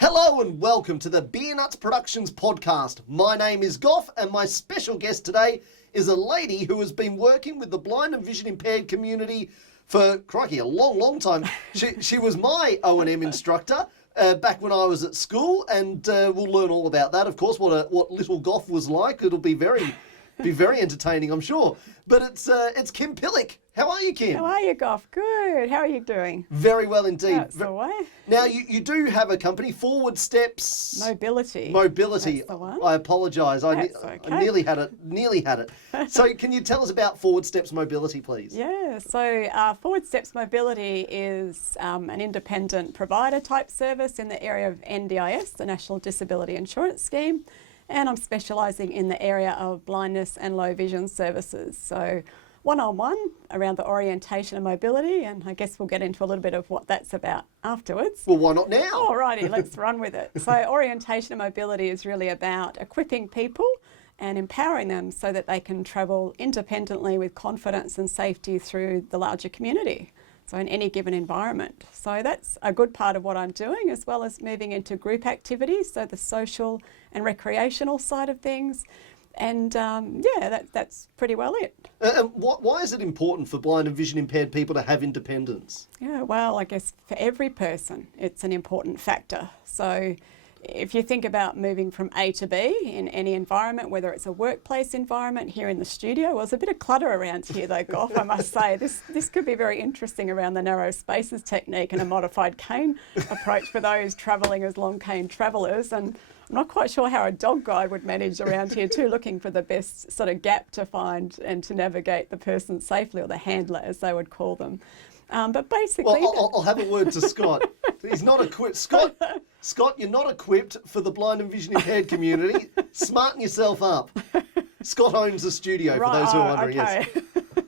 Hello and welcome to the Beernuts Productions podcast. My name is Goff and my special guest today is a lady who has been working with the blind and vision impaired community for, crikey, a long time. She was my O&M instructor back when I was at school, and we'll learn all about that, of course, what little Goff was like. It'll be very entertaining, I'm sure. But it's Kim Pillick. How are you, Kim? How are you, Goff? Good. How are you doing? Very well indeed. That's the way. Now, you do have a company, Forward Steps... Mobility. Mobility. That's the one. I apologise. I nearly had it. So can you tell us about Forward Steps Mobility, please? Yeah. So Forward Steps Mobility is an independent provider type service in the area of NDIS, the National Disability Insurance Scheme. And I'm specialising in the area of blindness and low vision services. So one-on-one around the orientation and mobility, and I guess we'll get into a little bit of what that's about afterwards. Well, why not now? Alrighty, let's run with it. So orientation and mobility is really about equipping people and empowering them so that they can travel independently with confidence and safety through the larger community. So in any given environment. So that's a good part of what I'm doing, as well as moving into group activities, so the social and recreational side of things. And that's pretty well it. Why is it important for blind and vision impaired people to have independence? Yeah, well, I guess for every person, it's an important factor. So if you think about moving from A to B in any environment, whether it's a workplace environment here in the studio, well, there's a bit of clutter around here though, Goff, I must say. This could be very interesting around the narrow spaces technique and a modified cane approach for those travelling as long cane travellers. And I'm not quite sure how a dog guide would manage around here too, looking for the best sort of gap to find and to navigate the person safely, or the handler as they would call them. But basically... Well, I'll have a word to Scott. He's not equipped. Scott, you're not equipped for the blind and vision impaired community. Smarten yourself up. Scott owns the studio, for those who are wondering. Okay. Yes.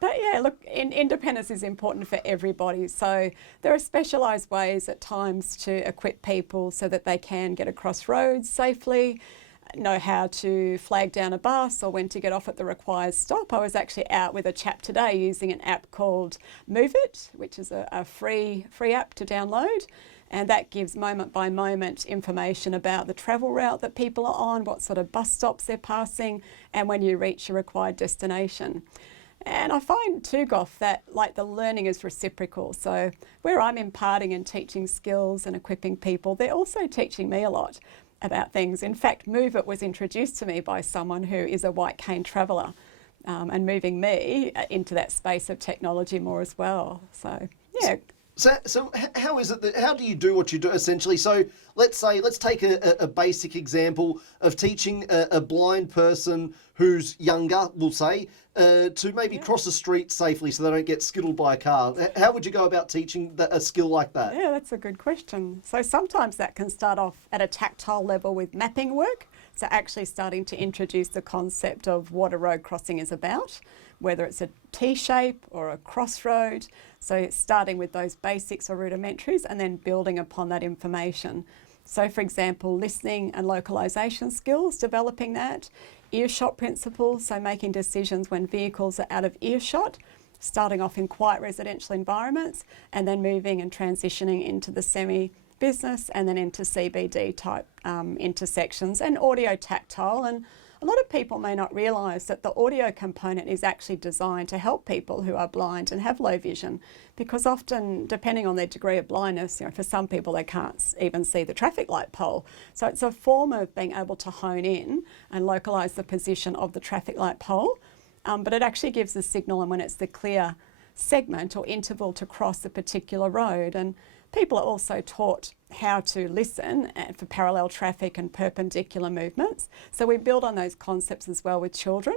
But yeah, look, independence is important for everybody. So there are specialised ways at times to equip people so that they can get across roads safely, know how to flag down a bus or when to get off at the required stop. I was actually out with a chap today using an app called Move It, which is a free app to download. And that gives moment by moment information about the travel route that people are on, what sort of bus stops they're passing, and when you reach your required destination. And I find too, Goff, that like the learning is reciprocal. So where I'm imparting and teaching skills and equipping people, they're also teaching me a lot about things. In fact, Move It was introduced to me by someone who is a white cane traveller, and moving me into that space of technology more as well. So, yeah. So how is it how do you do what you do essentially? So let's take a basic example of teaching a blind person who's younger, we'll say, to maybe cross the street safely so they don't get skittled by a car. How would you go about teaching a skill like that? Yeah, that's a good question. So sometimes that can start off at a tactile level with mapping work. So actually starting to introduce the concept of what a road crossing is about, whether it's a T-shape or a crossroad. So starting with those basics or rudimentaries and then building upon that information. So for example, listening and localisation skills, developing that. Earshot principles, so making decisions when vehicles are out of earshot, starting off in quiet residential environments and then moving and transitioning into the semi-business and then into CBD type intersections, and audio tactile. And a lot of people may not realise that the audio component is actually designed to help people who are blind and have low vision, because often, depending on their degree of blindness, for some people they can't even see the traffic light pole. So it's a form of being able to hone in and localise the position of the traffic light pole, but it actually gives a signal and when it's the clear segment or interval to cross a particular road. And people are also taught how to listen for parallel traffic and perpendicular movements. So we build on those concepts as well with children.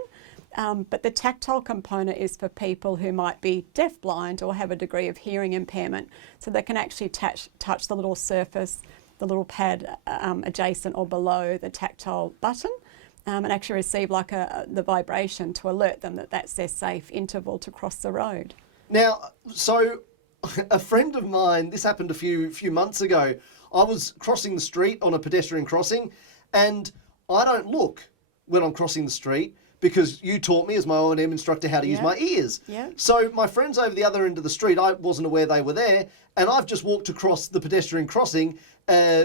But the tactile component is for people who might be deafblind or have a degree of hearing impairment. So they can actually touch the little surface, the little pad adjacent or below the tactile button, and actually receive like the vibration to alert them that that's their safe interval to cross the road. Now, so a friend of mine, this happened a few months ago. I was crossing the street on a pedestrian crossing, and I don't look when I'm crossing the street because you taught me as my O&M instructor how to use my ears. Yeah. So my friends over the other end of the street, I wasn't aware they were there, and I've just walked across the pedestrian crossing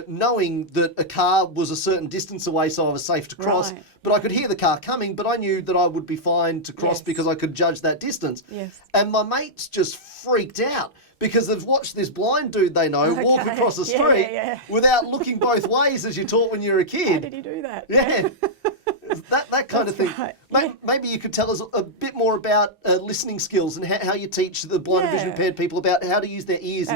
knowing that a car was a certain distance away, so I was safe to cross. Right. But I could hear the car coming, but I knew that I would be fine to cross because I could judge that distance. Yes. And my mates just freaked out because they've watched this blind dude they know walk across the street without looking both ways as you taught when you were a kid. How did he do that? Yeah. That kind of thing. Right. Maybe you could tell us a bit more about listening skills and how you teach the blind and vision impaired people about how to use their ears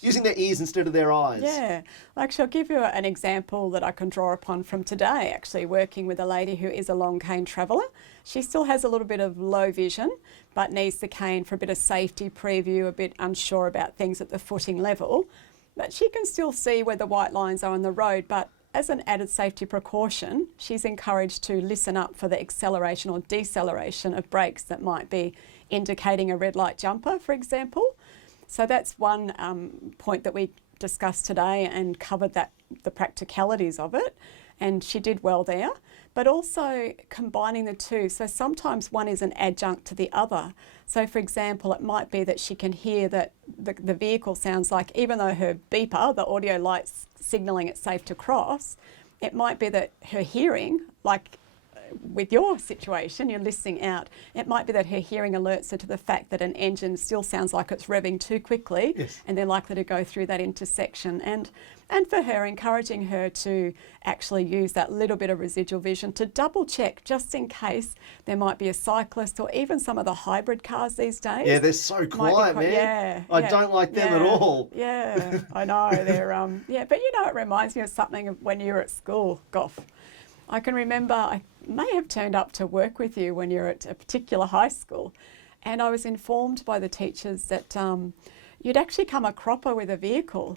using their ears instead of their eyes. Yeah. Actually, I'll give you an example that I can draw upon from today, actually working with a lady who is a long cane traveller. She still has a little bit of low vision, but needs the cane for a bit of safety preview, a bit unsure about things at the footing level. But she can still see where the white lines are on the road, but as an added safety precaution, she's encouraged to listen up for the acceleration or deceleration of brakes that might be indicating a red light jumper, for example. So that's one point that we discussed today and covered the practicalities of it. And she did well there, but also combining the two. So sometimes one is an adjunct to the other. So for example, it might be that she can hear that the vehicle sounds like, even though her beeper, the audio light's signalling it's safe to cross, it might be that her hearing, like with your situation, you're listening out, it might be that her hearing alerts her to the fact that an engine still sounds like it's revving too quickly, and they're likely to go through that intersection. And for her, encouraging her to actually use that little bit of residual vision to double check just in case there might be a cyclist or even some of the hybrid cars these days. Yeah, they're so quiet, man. Yeah. I don't like them at all. Yeah, I know. They're, but you know, it reminds me of something of when you were at school, Goff. I can remember I may have turned up to work with you when you were at a particular high school, and I was informed by the teachers that you'd actually come a cropper with a vehicle.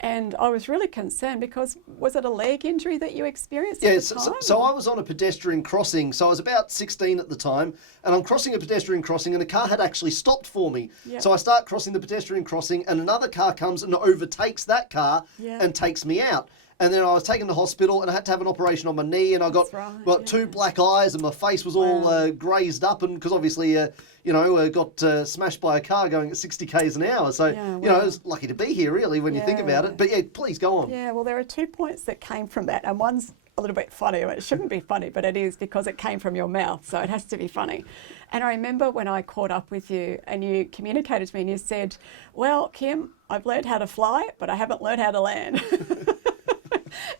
And I was really concerned because was it a leg injury that you experienced at the time? So I was on a pedestrian crossing. So I was about 16 at the time, and I'm crossing a pedestrian crossing, and a car had actually stopped for me. Yep. So I start crossing the pedestrian crossing, and another car comes and overtakes that car and takes me out. And then I was taken to hospital, and I had to have an operation on my knee, and I got two black eyes, and my face was all grazed up, and because obviously, got smashed by a car going at 60 k's an hour. So I was lucky to be here, really, when you think about it. But yeah, please go on. Yeah, well, there are 2 points that came from that, and one's a little bit funny. It shouldn't be funny, but it is because it came from your mouth, so it has to be funny. And I remember when I caught up with you and you communicated to me and you said, well, Kim, I've learned how to fly, but I haven't learned how to land.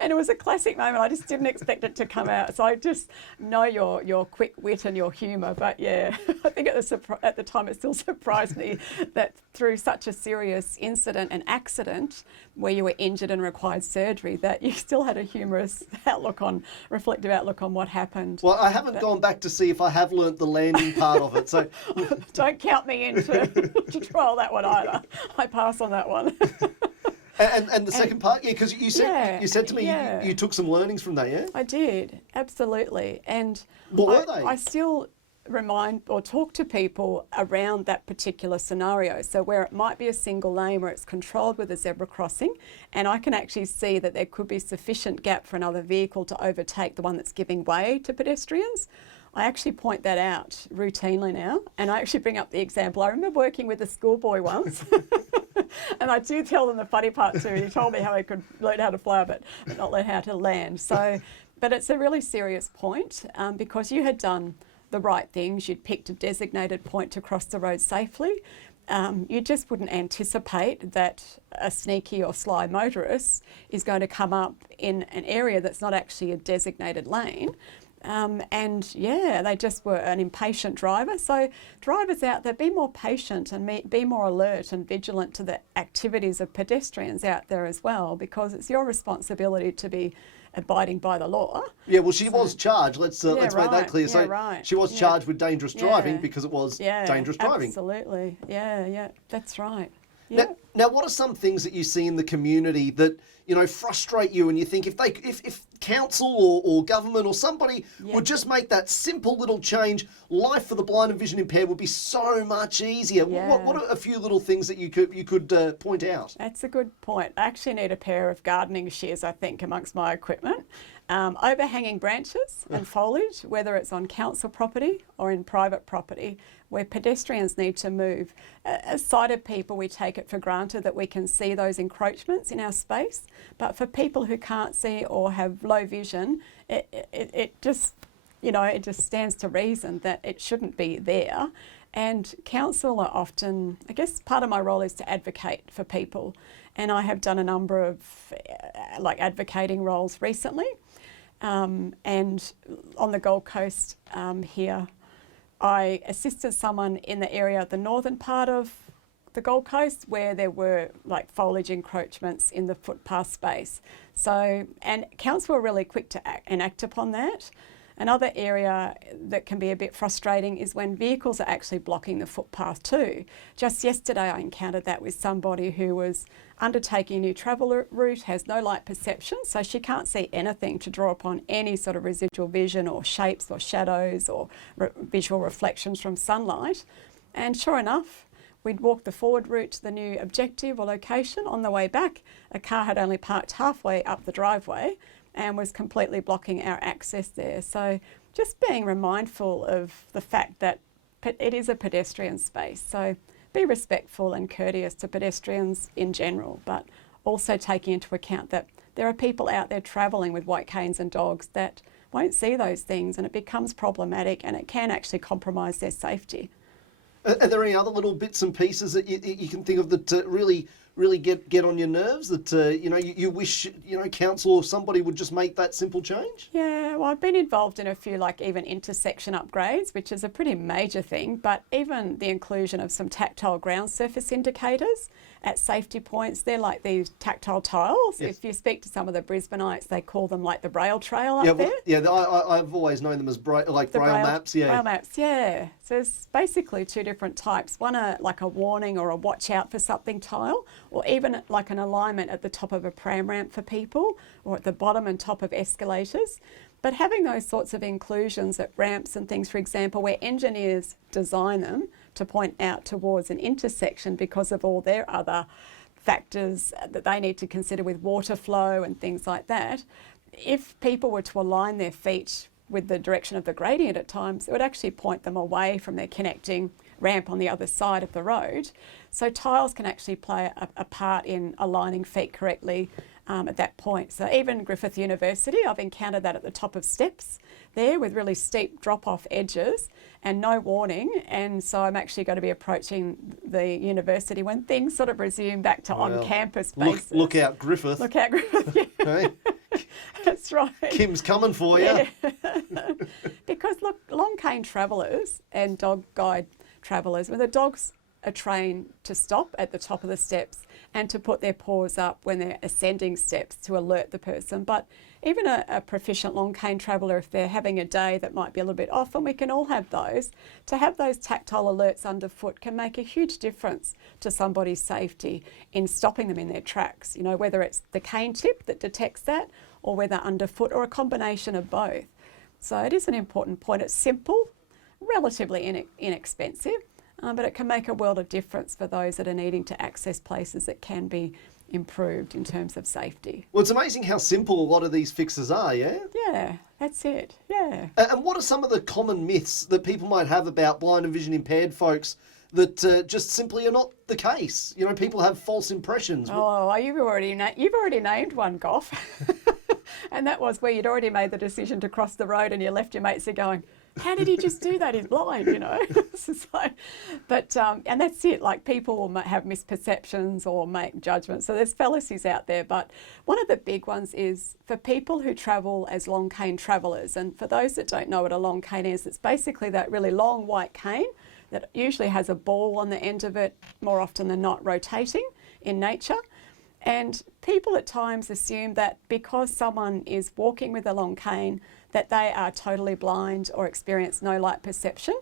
And it was a classic moment. I just didn't expect it to come out. So I just know your quick wit and your humour. But yeah, I think at the time it still surprised me that through such a serious incident and accident where you were injured and required surgery, that you still had a humorous reflective outlook on what happened. Well, I haven't gone back to see if I have learnt the landing part of it. So don't count me in to trial that one either. I pass on that one. And the second part, because you said to me you took some learnings from that, yeah? I did, absolutely. And what were they? I still remind or talk to people around that particular scenario. So where it might be a single lane where it's controlled with a zebra crossing, and I can actually see that there could be sufficient gap for another vehicle to overtake the one that's giving way to pedestrians. I actually point that out routinely now, and I actually bring up the example. I remember working with a schoolboy once. And I do tell them the funny part too. He told me how he could learn how to fly, but not learn how to land. So, but it's a really serious point because you had done the right things. You'd picked a designated point to cross the road safely. You just wouldn't anticipate that a sneaky or sly motorist is going to come up in an area that's not actually a designated lane. They just were an impatient driver. So drivers out there, be more patient and be more alert and vigilant to the activities of pedestrians out there as well, because it's your responsibility to be abiding by the law. Yeah, well, she was charged. Let's make that clear. She was charged with dangerous driving because it was dangerous driving. Absolutely. Yeah, that's right. Yeah. Now, what are some things that you see in the community that, frustrate you, and you think if council or government or somebody would just make that simple little change, life for the blind and vision impaired would be so much easier. Yeah. What are a few little things that you could point out? That's a good point. I actually need a pair of gardening shears, I think, amongst my equipment. Overhanging branches and foliage, whether it's on council property or in private property, where pedestrians need to move. As sighted people, we take it for granted that we can see those encroachments in our space, but for people who can't see or have low vision, it just stands to reason that it shouldn't be there. And council are often, I guess part of my role is to advocate for people, and I have done a number of advocating roles recently. And on the Gold Coast here, I assisted someone in the area, the northern part of the Gold Coast, where there were foliage encroachments in the footpath space. So, and council were really quick to enact upon that. Another area that can be a bit frustrating is when vehicles are actually blocking the footpath too. Just yesterday I encountered that with somebody who was undertaking a new travel route, has no light perception, so she can't see anything to draw upon any sort of residual vision or shapes or shadows or visual reflections from sunlight. And sure enough, we'd walked the forward route to the new objective or location. On the way back, a car had only parked halfway up the driveway and was completely blocking our access there. So just being mindful of the fact that it is a pedestrian space. So be respectful and courteous to pedestrians in general, but also taking into account that there are people out there travelling with white canes and dogs that won't see those things, and it becomes problematic and it can actually compromise their safety. Are there any other little bits and pieces that you can think of that really get on your nerves, that you wish council or somebody would just make that simple change? Yeah, well, I've been involved in a few even intersection upgrades, which is a pretty major thing, but even the inclusion of some tactile ground surface indicators at safety points. They're like these tactile tiles. Yes. If you speak to some of the Brisbaneites, they call them like the braille trail up there. Yeah, I've always known them as braille maps. Yeah, braille maps. Yeah. So there's basically two different types. One like a warning or a watch out for something tile, or even like an alignment at the top of a pram ramp for people, or at the bottom and top of escalators. But having those sorts of inclusions at ramps and things, for example, where engineers design them to point out towards an intersection because of all their other factors that they need to consider with water flow and things like that, if people were to align their feet with the direction of the gradient at times, it would actually point them away from their connecting ramp on the other side of the road. So tiles can actually play a part in aligning feet correctly at that point. So even Griffith University, I've encountered that at the top of steps there with really steep drop-off edges and no warning. And so I'm actually going to be approaching the university when things sort of resume back to on-campus basis. Look out, Griffith. Look out, Griffith. Yeah. Hey. That's right. Kim's coming for you. Yeah. Because look, long cane travellers and dog guide travellers, when the dogs are trained to stop at the top of the steps and to put their paws up when they're ascending steps to alert the person. But even a proficient long cane traveller, if they're having a day that might be a little bit off, and we can all have those, to have those tactile alerts underfoot can make a huge difference to somebody's safety in stopping them in their tracks, whether it's the cane tip that detects that or whether underfoot or a combination of both. So it is an important point. It's simple, relatively inexpensive, but it can make a world of difference for those that are needing to access places that can be improved in terms of safety. Well, it's amazing how simple a lot of these fixes are, yeah? Yeah, that's it, yeah. And what are some of the common myths that people might have about blind and vision impaired folks that just simply are not the case? People have false impressions. Oh, you've already named one, Goff. And that was where you'd already made the decision to cross the road and you left your mates there going, how did he just do that? He's blind, But, and that's it, people will have misperceptions or make judgments. So there's fallacies out there. But one of the big ones is for people who travel as long cane travellers. And for those that don't know what a long cane is, it's basically that really long white cane that usually has a ball on the end of it, more often than not rotating in nature. And people at times assume that because someone is walking with a long cane, that they are totally blind or experience no light perception,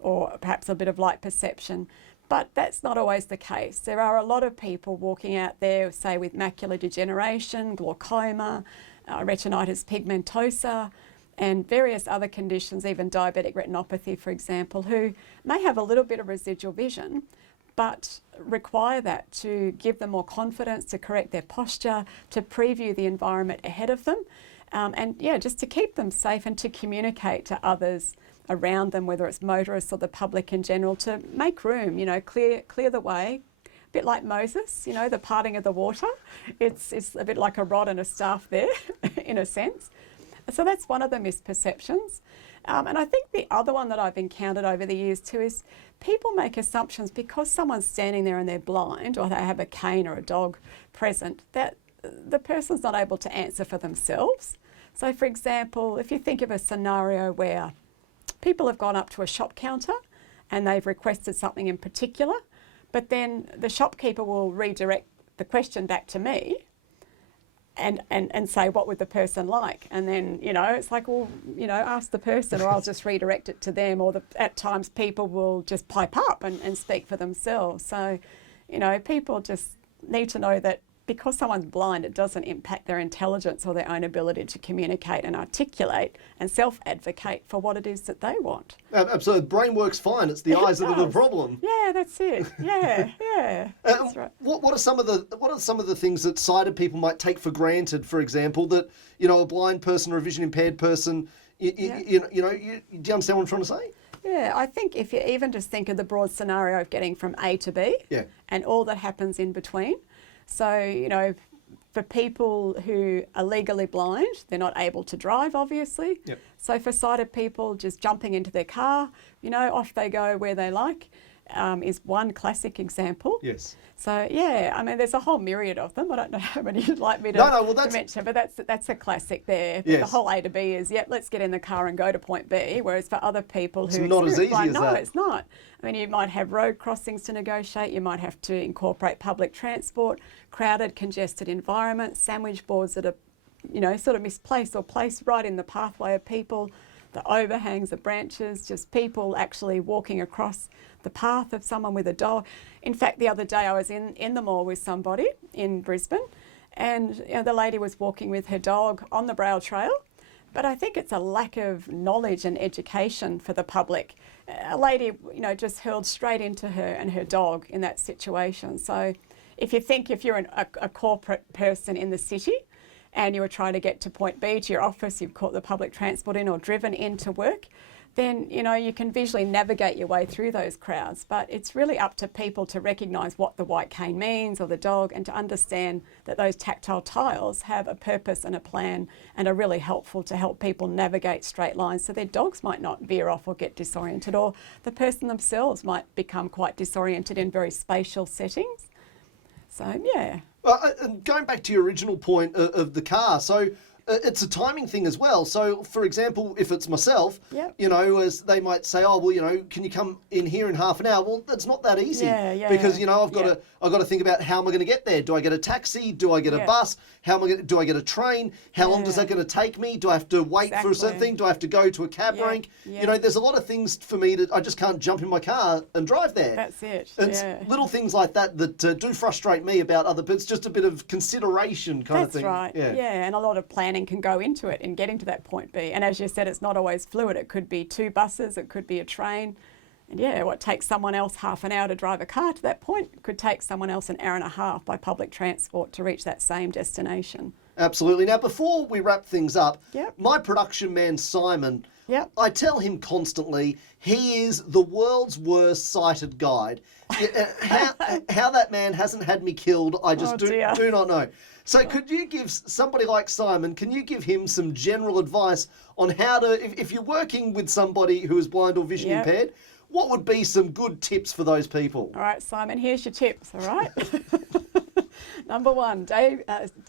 or perhaps a bit of light perception. But that's not always the case. There are a lot of people walking out there, say with macular degeneration, glaucoma, retinitis pigmentosa, and various other conditions, even diabetic retinopathy, for example, who may have a little bit of residual vision, but require that to give them more confidence, to correct their posture, to preview the environment ahead of them, and yeah, just to keep them safe and to communicate to others around them, whether it's motorists or the public in general, to make room, clear the way. A bit like Moses, the parting of the water. It's a bit like a rod and a staff there, in a sense. So that's one of the misperceptions. And I think the other one that I've encountered over the years too is people make assumptions because someone's standing there and they're blind, or they have a cane or a dog present, that the person's not able to answer for themselves. So for example, if you think of a scenario where people have gone up to a shop counter and they've requested something in particular, but then the shopkeeper will redirect the question back to me and say, what would the person like? And then, it's like, well, ask the person, or I'll just redirect it to them. Or at times people will just pipe up and speak for themselves. So, people just need to know that because someone's blind, it doesn't impact their intelligence or their own ability to communicate and articulate and self-advocate for what it is that they want. Absolutely. The brain works fine. It's the eyes that are the problem. Yeah, that's it. Yeah, yeah. That's right. What are some of the things that sighted people might take for granted, for example, that, a blind person or a vision impaired person, do you understand what I'm trying to say? Yeah, I think if you even just think of the broad scenario of getting from A to B, and all that happens in between. So, for people who are legally blind, they're not able to drive, obviously. Yep. So for sighted people, just jumping into their car, off they go where they like, is one classic example. Yes. So, yeah, there's a whole myriad of them. I don't know how many you'd like me to mention, but that's a classic there. But the whole A to B is, let's get in the car and go to point B, whereas for other people who it's not as easy as that. No, it's not. You might have road crossings to negotiate, you might have to incorporate public transport, crowded, congested environments, sandwich boards that are, sort of misplaced or placed right in the pathway of people, the overhangs, the branches, just people actually walking across the path of someone with a dog. In fact, the other day I was in the mall with somebody in Brisbane, and the lady was walking with her dog on the Braille Trail. But I think it's a lack of knowledge and education for the public. A lady, just hurled straight into her and her dog in that situation. So if you're a corporate person in the city and you were trying to get to point B to your office, you've caught the public transport in or driven into work, then, you can visually navigate your way through those crowds. But it's really up to people to recognise what the white cane means, or the dog, and to understand that those tactile tiles have a purpose and a plan and are really helpful to help people navigate straight lines, so their dogs might not veer off or get disoriented, or the person themselves might become quite disoriented in very spatial settings. So, yeah. Well, going back to your original point of the car, so it's a timing thing as well. So, for example, if it's myself, as they might say, oh, well, can you come in here in half an hour? Well, that's not that easy. Because, I've got to think about how am I going to get there? Do I get a taxi? Do I get a bus? Do I get a train? How long is that going to take me? Do I have to wait for a certain thing? Do I have to go to a cab rank? There's a lot of things for me that I just can't jump in my car and drive there. That's it. It's little things like that do frustrate me about other, but it's just a bit of consideration kind of thing. That's right. Yeah, and a lot of planning can go into it in getting to that point B. And as you said, it's not always fluid. It could be 2 buses, it could be a train. And what takes someone else half an hour to drive a car to that point could take someone else an hour and a half by public transport to reach that same destination. Absolutely. Now, before we wrap things up, my production man, Simon, I tell him constantly he is the world's worst sighted guide. How that man hasn't had me killed, I just do not know. So could you give somebody like Simon, can you give him some general advice on how to, if you're working with somebody who is blind or vision impaired, what would be some good tips for those people? All right, Simon, here's your tips, all right? Number one,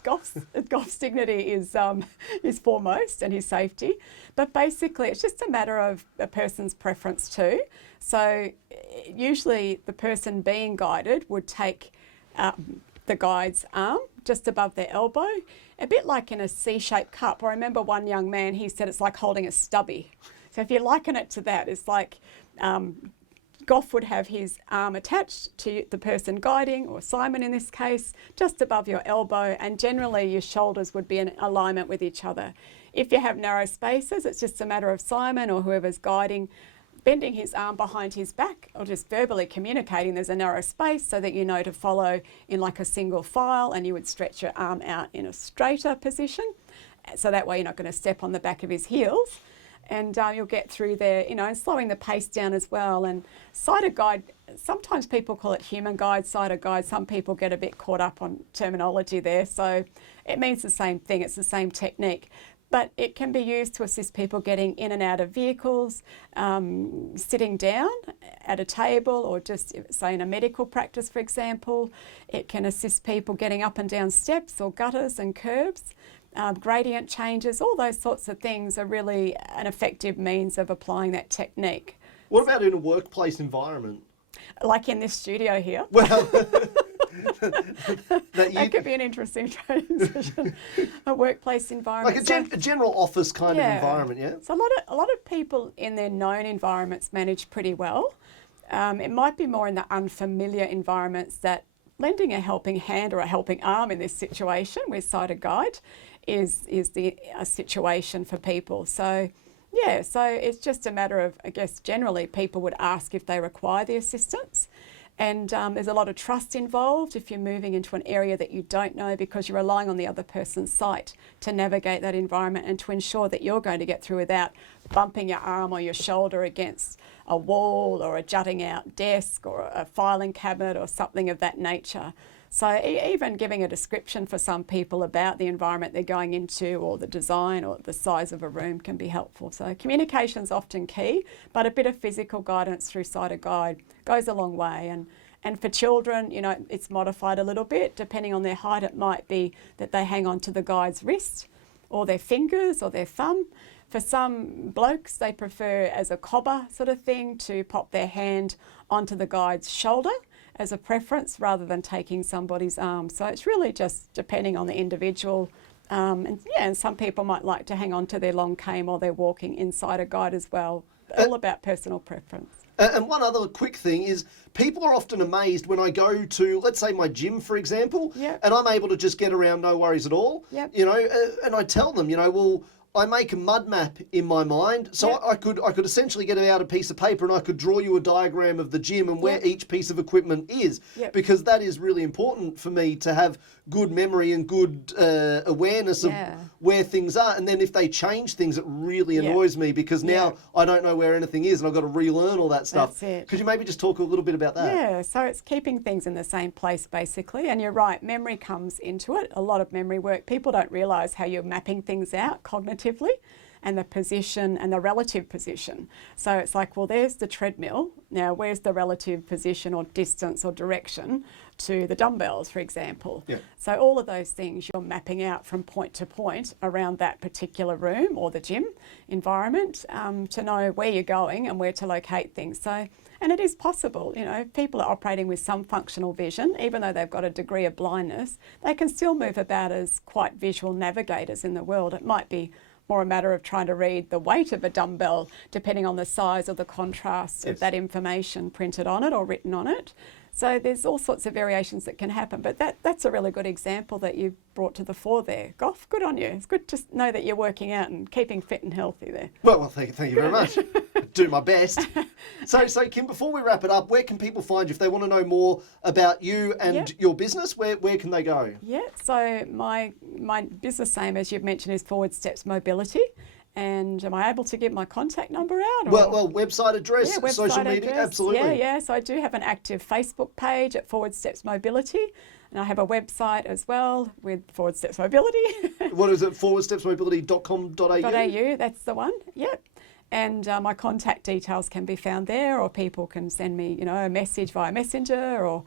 Goff's dignity is foremost, and his safety. But basically, it's just a matter of a person's preference too. So usually the person being guided would take the guide's arm just above their elbow, a bit like in a C-shaped cup. I remember one young man, he said it's like holding a stubby. So if you liken it to that, it's like Goff would have his arm attached to the person guiding, or Simon in this case, just above your elbow, and generally your shoulders would be in alignment with each other. If you have narrow spaces, it's just a matter of Simon or whoever's guiding bending his arm behind his back, or just verbally communicating there's a narrow space so that you know to follow in like a single file, and you would stretch your arm out in a straighter position. So that way you're not going to step on the back of his heels. And you'll get through there, you know, and slowing the pace down as well. And sighted guide, sometimes people call it human guide, sighted guide. Some people get a bit caught up on terminology there. So it means the same thing. It's the same technique. But it can be used to assist people getting in and out of vehicles, sitting down at a table, or just say in a medical practice, for example. It can assist people getting up and down steps or gutters and curbs. Gradient changes, all those sorts of things are really an effective means of applying that technique. What about in a workplace environment? Like in this studio here. Well, that could be an interesting transition. A workplace environment. Like a general office kind of environment, yeah? So a lot of people in their known environments manage pretty well. It might be more in the unfamiliar environments that lending a helping hand or a helping arm in this situation with sighted guide is a situation for people. So yeah, so it's just a matter of, I guess, generally people would ask if they require the assistance. And there's a lot of trust involved if you're moving into an area that you don't know, because you're relying on the other person's sight to navigate that environment and to ensure that you're going to get through without bumping your arm or your shoulder against a wall or a jutting out desk or a filing cabinet or something of that nature. So even giving a description for some people about the environment they're going into, or the design or the size of a room, can be helpful. So communication's often key, but a bit of physical guidance through sighted guide goes a long way. And for children, you know, it's modified a little bit. Depending on their height, it might be that they hang on to the guide's wrist or their fingers or their thumb. For some blokes, they prefer as a cobber sort of thing to pop their hand onto the guide's shoulder as a preference, rather than taking somebody's arm. So it's really just depending on the individual. And some people might like to hang on to their long cane while they're walking inside a guide as well. All about personal preference. And one other quick thing is, people are often amazed when I go to, let's say, my gym, for example, and I'm able to just get around, no worries at all. You know, and I tell them, you know, well, I make a mud map in my mind, so I could essentially get out a piece of paper and I could draw you a diagram of the gym and where each piece of equipment is, because that is really important for me to have good memory and good awareness of where things are. And then if they change things, it really annoys me, because now I don't know where anything is and I've got to relearn all that stuff. Could you maybe just talk a little bit about that? Yeah, so it's keeping things in the same place basically. And you're right, memory comes into it, a lot of memory work. People don't realise how you're mapping things out cognitively, and the position and the relative position. So it's like, well, there's the treadmill. Now, where's the relative position or distance or direction to the dumbbells, for example? So all of those things you're mapping out from point to point around that particular room or the gym environment, to know where you're going and where to locate things. So, and it is possible, you know, if people are operating with some functional vision, even though they've got a degree of blindness, they can still move about as quite visual navigators in the world. It might be more a matter of trying to read the weight of a dumbbell, depending on the size or the contrast of that information printed on it or written on it. So there's all sorts of variations that can happen, but that's a really good example that you've brought to the fore there. Goff, good on you. It's good to know that you're working out and keeping fit and healthy there. Well, thank you very much. Do my best. So Kim, before we wrap it up, where can people find you if they want to know more about you and your business? Where can they go? Yeah, so my business name, as you've mentioned, is Forward Steps Mobility. And am I able to give my contact number out? Or? Well, website address, website social media, address. absolutely. Yeah. So I do have an active Facebook page at Forward Steps Mobility. And I have a website as well with Forward Steps Mobility. What is it? forwardstepsmobility.com.au? That's the one, yep. And my contact details can be found there, or people can send me, you know, a message via Messenger, or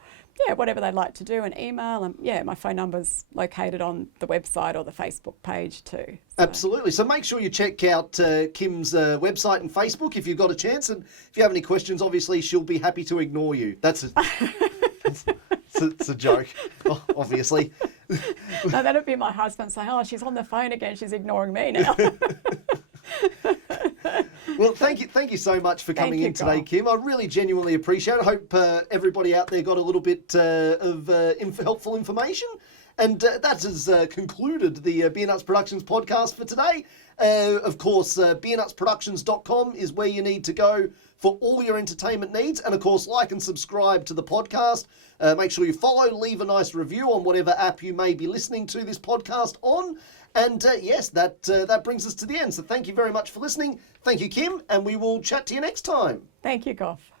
whatever they'd like to do, an email. And my phone number's located on the website or the Facebook page too. So. Absolutely. So make sure you check out Kim's website and Facebook if you've got a chance. And if you have any questions, obviously she'll be happy to ignore you. That's it's a joke, obviously. No, that'd be my husband saying, "Oh, she's on the phone again. She's ignoring me now." Well, thank you so much for coming you, in today, Carl. Kim. I really genuinely appreciate it. I hope everybody out there got a little bit of helpful information. And that has concluded the Beernuts Productions podcast for today. Of course, beernutsproductions.com is where you need to go for all your entertainment needs. And of course, like and subscribe to the podcast. Make sure you follow, leave a nice review on whatever app you may be listening to this podcast on. And yes, that brings us to the end. So thank you very much for listening. Thank you, Kim, and we will chat to you next time. Thank you, Goff.